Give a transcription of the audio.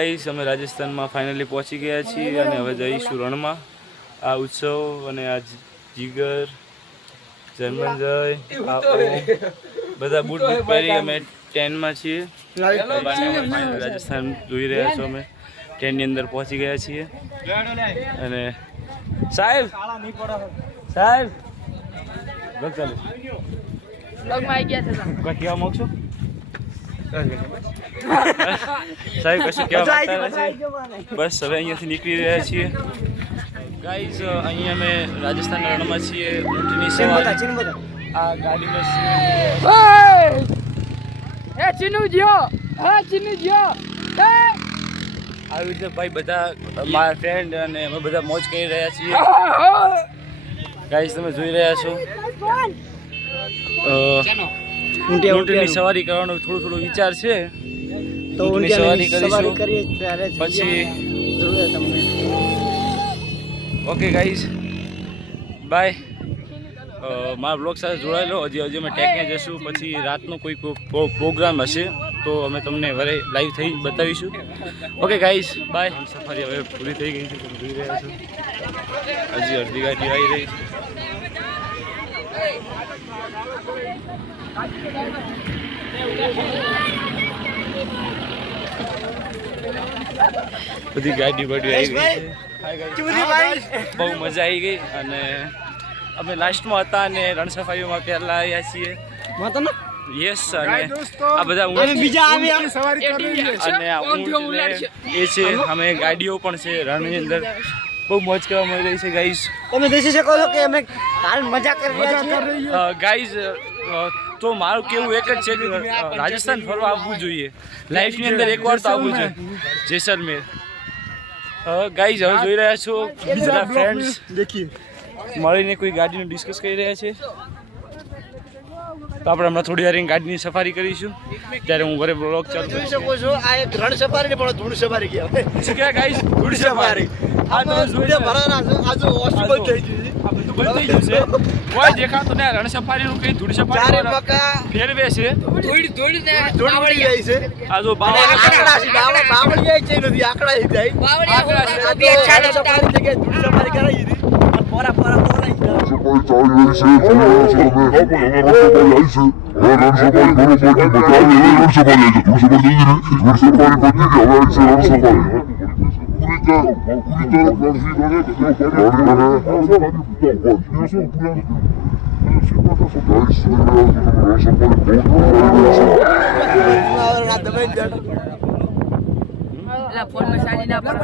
Guys અમે રાજસ્થાનમાં finally પહોંચી ગયા છીએ અને હવે જઈશું રણમાં. આ ઉત્સવ અને આ જીગર જન્મજય બધા બૂટ પહેરી અમે ટ્રેનમાં છીએ. રાજસ્થાન જોઈ રહ્યા છો, અમે ટ્રેનની અંદર પહોંચી ગયા છીએ. અને સાહેબ ચાલો કહેવા માંગશો સાહેબ? કશું કહેવા માંગતા નથી? બસ હવે અહીંયાથી નીકળી રહ્યા છીએ ગાઈઝ. અહીંયા અમે રાજસ્થાનના રણમાં છીએ. ઊંટની સવારી આ ગાડીમાં આવી રીતે ભાઈ બધા મારા ફ્રેન્ડ અને અમે બધા મોજ કરી રહ્યા છીએ ગાઈઝ. તમે જોઈ રહ્યા છો ઊંટની સવારી કરવાનો થોડો વિચાર છે, તો ઊંટની સવારી કરીશું પછી. Okay guys, bye. મારા બ્લોગ સાથે જોડાયેલો. હજી અમે ટેકને જશું, પછી રાતનો કોઈ પ્રોગ્રામ હશે તો અમે તમને વરે લાઈવ થઈ બતાવીશું. Okay guys, by. સફારી હવે પૂરી થઈ ગઈ છે, તમે જોઈ રહ્યા છો. હજી અડધી ગાડી આવી રહી છે. બધી ગાડી બધી આવી ગઈ છે. બહુ મજા આવી ગઈ. અને અમે લાસ્ટમાં હતા અને રણ સફારીમાં પહેલા આવ્યા છીએ. યસ. અને આ બધા અને આ ઊંટ એ છે. અમે ગાડીઓ પણ છે રણની અંદર. બહુ મોજ કરવા મળી રહી છે ગાઈઝ. તમે દેખી શકો છો કે અમે હાલ મજા કરી રહ્યા છીએ ગાઈઝ. તો મારું કેવું એક જ છે કે રાજસ્થાન ફરવા આવવું જોઈએ. લાઈફની અંદર એકવાર તો આવવું જોઈએ જેસલમેર. ગાઈઝ હવે જોઈ રહ્યા છો બીજા ફ્રેન્ડ્સ મળીને કોઈ ગાડીનું ડિસ્કસ કરી રહ્યા છે. તો આપણે હમણાં થોડી વાર ગાડીની સફારી કરીશું, ત્યારે હું ઘરે બ્લોગ ચાલુ કરી શકો છો. આ એક રણ સફારી પણ ધૂળ સફારી કહેવાય. શું કહેવાય ગાઈઝ? ધૂળ સફારી. આ તો વિડિયો ભરવાના છે. આ જો હોસ્પિટલ થઈ ગઈ છે. આ બધું બંધ થઈ ગયું છે. કોઈ દેખાતું નહીં. રણ સફારીનું કઈ ધૂળ સફારી ફેરવે છે. ધૂળ ને બાવળી જાય છે. આ જો બાવળી જાય છે નથી આકડા થઈ જાય. ધૂળ સફારી કરાવી દીધી. પોરા બોલાઈ ગયા. સફાઈ ચાલી રહી છે. ફોન માં સાડી ના પડે.